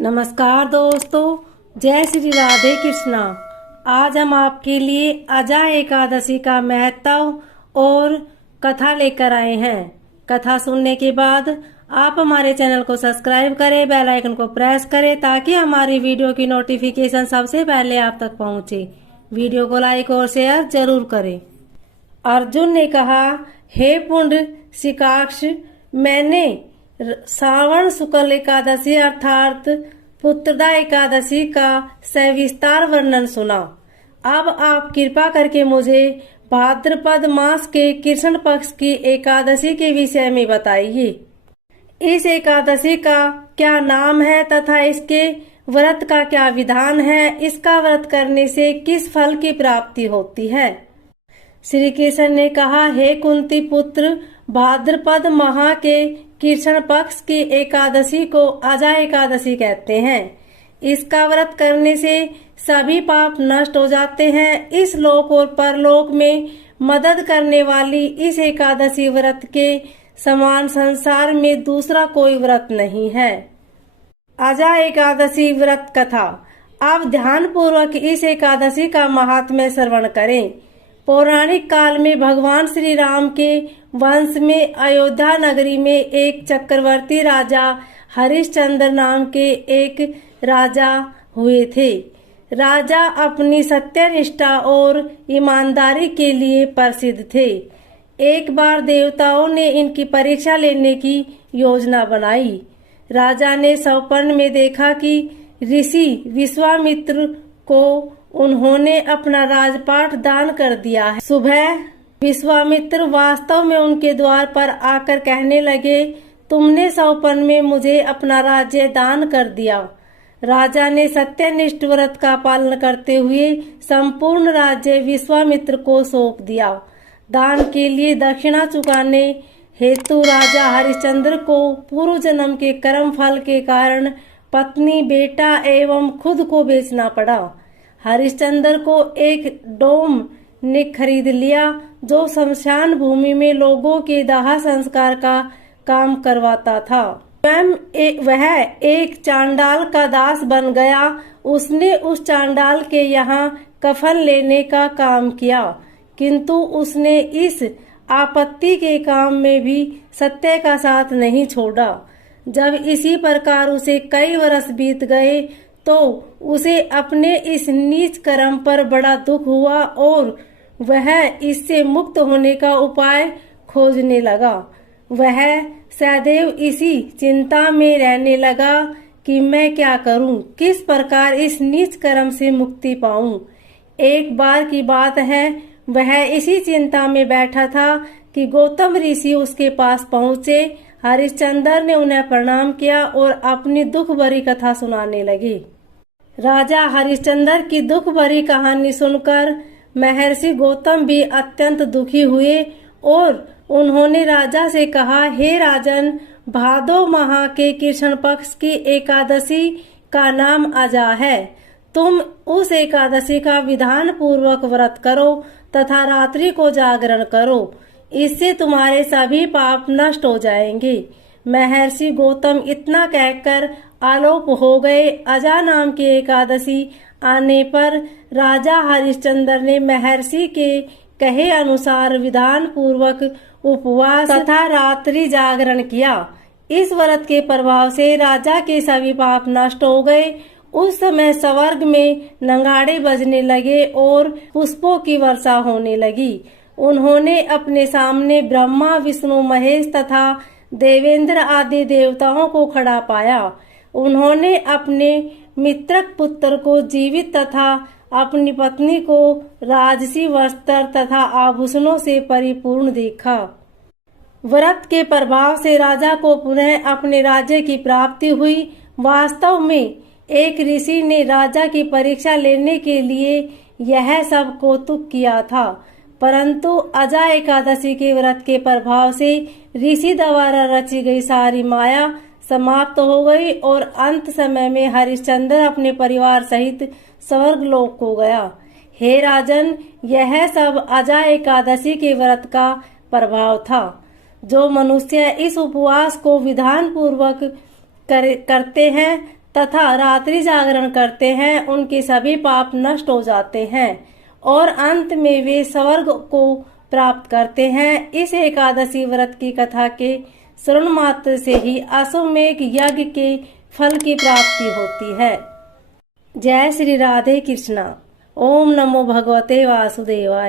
नमस्कार दोस्तों, जय श्री राधे कृष्णा। आज हम आपके लिए अजा एकादशी का महत्व और कथा लेकर आए हैं। कथा सुनने के बाद आप हमारे चैनल को सब्सक्राइब करें, बेल आइकन को प्रेस करें ताकि हमारी वीडियो की नोटिफिकेशन सबसे पहले आप तक पहुंचे। वीडियो को लाइक और शेयर जरूर करें। अर्जुन ने कहा, हे पुण्य शिकाक्ष, मैंने श्रावण शुक्ल एकादशी अर्थात पुत्रदा एकादशी का सविस्तार वर्णन सुना। अब आप कृपा करके मुझे भाद्रपद मास के कृष्ण पक्ष की एकादशी के विषय में बताइए। इस एकादशी का क्या नाम है तथा इसके व्रत का क्या विधान है? इसका व्रत करने से किस फल की प्राप्ति होती है? श्री कृष्ण ने कहा, हे कुंती पुत्र, भाद्रपद माह के कृष्ण पक्ष की एकादशी को अजा एकादशी कहते हैं। इसका व्रत करने से सभी पाप नष्ट हो जाते हैं। इस लोक और परलोक में मदद करने वाली इस एकादशी व्रत के समान संसार में दूसरा कोई व्रत नहीं है। अजा एकादशी व्रत कथा। आप ध्यान पूर्वक इस एकादशी का महात्म्य श्रवण करें। पौराणिक काल में भगवान श्री राम के वंश में अयोध्या नगरी में एक चक्रवर्ती राजा हरिश्चंद्र नाम के एक राजा हुए थे। राजा अपनी सत्यनिष्ठा और ईमानदारी के लिए प्रसिद्ध थे। एक बार देवताओं ने इनकी परीक्षा लेने की योजना बनाई। राजा ने स्वप्न में देखा कि ऋषि विश्वामित्र को उन्होंने अपना राजपाट दान कर दिया है। सुबह विश्वामित्र वास्तव में उनके द्वार पर आकर कहने लगे, तुमने स्वप्न में मुझे अपना राज्य दान कर दिया। राजा ने सत्यनिष्ठ व्रत का पालन करते हुए संपूर्ण राज्य विश्वामित्र को सौंप दिया। दान के लिए दक्षिणा चुकाने हेतु राजा हरिश्चंद्र को पूर्व जन्म के कर्म फल के कारण पत्नी, बेटा एवं खुद को बेचना पड़ा। हरिश्चंद्र को एक डोम ने खरीद लिया जो शमशान भूमि में लोगों के दाह संस्कार का काम करवाता था। स्वयं वह एक चांडाल का दास बन गया। उसने उस चांडाल के यहाँ कफन लेने का काम किया, किंतु उसने इस आपत्ति के काम में भी सत्य का साथ नहीं छोड़ा। जब इसी प्रकार उसे कई वर्ष बीत गए तो उसे अपने इस नीच कर्म पर बड़ा दुख हुआ और वह इससे मुक्त होने का उपाय खोजने लगा। वह सदैव इसी चिंता में रहने लगा कि मैं क्या करूं, किस प्रकार इस नीच कर्म से मुक्ति पाऊं। एक बार की बात है, वह इसी चिंता में बैठा था कि गौतम ऋषि उसके पास पहुँचे। हरिश्चंद्र ने उन्हें प्रणाम किया और अपनी दुख भरी कथा सुनाने लगे। राजा हरिश्चंद्र की दुख भरी कहानी सुनकर महर्षि गौतम भी अत्यंत दुखी हुए और उन्होंने राजा से कहा, हे राजन, भादो माह के कृष्ण पक्ष की एकादशी का नाम अजा है। तुम उस एकादशी का विधान पूर्वक व्रत करो तथा रात्रि को जागरण करो। इससे तुम्हारे सभी पाप नष्ट हो जाएंगे। महर्षि गौतम इतना कहकर आलोप हो गए। अजा नाम की एकादशी आने पर राजा हरिश्चंद्र ने महर्षि के कहे अनुसार विधान पूर्वक उपवास तथा रात्रि जागरण किया। इस व्रत के प्रभाव से राजा के सभी पाप नष्ट हो गए। उस समय स्वर्ग में नगाड़े बजने लगे और पुष्पों की वर्षा होने लगी। उन्होंने अपने सामने ब्रह्मा, विष्णु, महेश तथा देवेंद्र आदि देवताओं को खड़ा पाया। उन्होंने अपने मित्रक पुत्र को जीवित तथा अपनी पत्नी को राजसी वस्त्र तथा आभूषणों से परिपूर्ण देखा। व्रत के प्रभाव से राजा को पुनः अपने राज्य की प्राप्ति हुई। वास्तव में एक ऋषि ने राजा की परीक्षा लेने के लिए यह सब कौतुक किया था, परंतु अजा एकादशी के व्रत के प्रभाव से ऋषि द्वारा रची गई सारी माया समाप्त हो गई और अंत समय में हरिश्चंद्र अपने परिवार सहित स्वर्ग लोक को गया। हे राजन, यह सब अजा एकादशी के व्रत का प्रभाव था। जो मनुष्य इस उपवास को विधान पूर्वक करते हैं तथा रात्रि जागरण करते हैं उनके सभी पाप नष्ट हो जाते हैं और अंत में वे स्वर्ग को प्राप्त करते हैं। इस एकादशी व्रत की कथा के श्रवण मात्र से ही अश्वमेध यज्ञ के फल की प्राप्ति होती है। जय श्री राधे कृष्णा। ओम नमो भगवते वासुदेवाय।